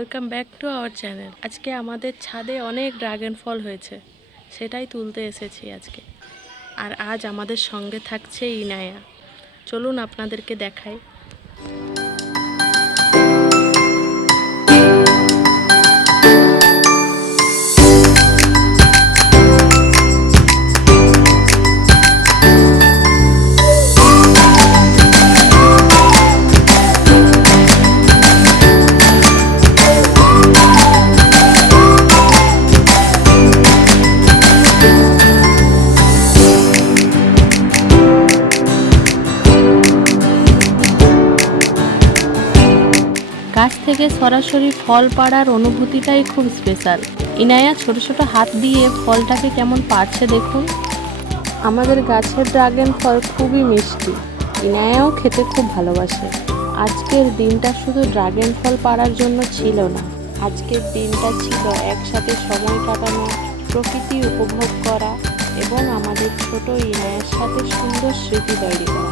Welcome back to our channel. আজকে আমাদের ছাদে অনেক ড্রাগন ফল হয়েছে, সেটাই তুলতে এসেছি আজকে। আর আজ আমাদের সঙ্গে থাকছে ইনায়া। চলুন আপনাদেরকে দেখাই। গাছ থেকে সরাসরি ফল পাড়ার অনুভূতিটাই খুব স্পেশাল। ইনায়া ছোট ছোট হাত দিয়ে ফলটাকে কেমন পাড়ছে দেখুন। আমাদের গাছের ড্রাগন ফল খুবই মিষ্টি, ইনায়াও খেতে খুব ভালোবাসে। আজকের দিনটা শুধু ড্রাগন ফল পাড়ার জন্য ছিল না, আজকের দিনটা ছিল একসাথে সময় কাটানো, প্রকৃতি উপভোগ করা এবং আমাদের ছোট ইনায়ার সাথে সুন্দর স্মৃতি তৈরি করা।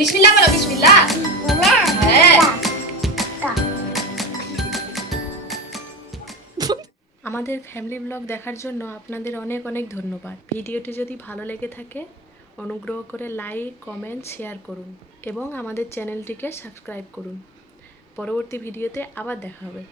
বিসমিল্লাহ বলো, বিসমিল্লাহ। হ্যাঁ। আমাদের ফ্যামিলি ব্লগ দেখার জন্য আপনাদের অনেক অনেক ধন্যবাদ। ভিডিওটি যদি ভালো লেগে থাকে অনুগ্রহ করে লাইক, কমেন্ট, শেয়ার করুন এবং আমাদের চ্যানেলটিকে সাবস্ক্রাইব করুন। পরবর্তী ভিডিওতে আবার দেখা হবে।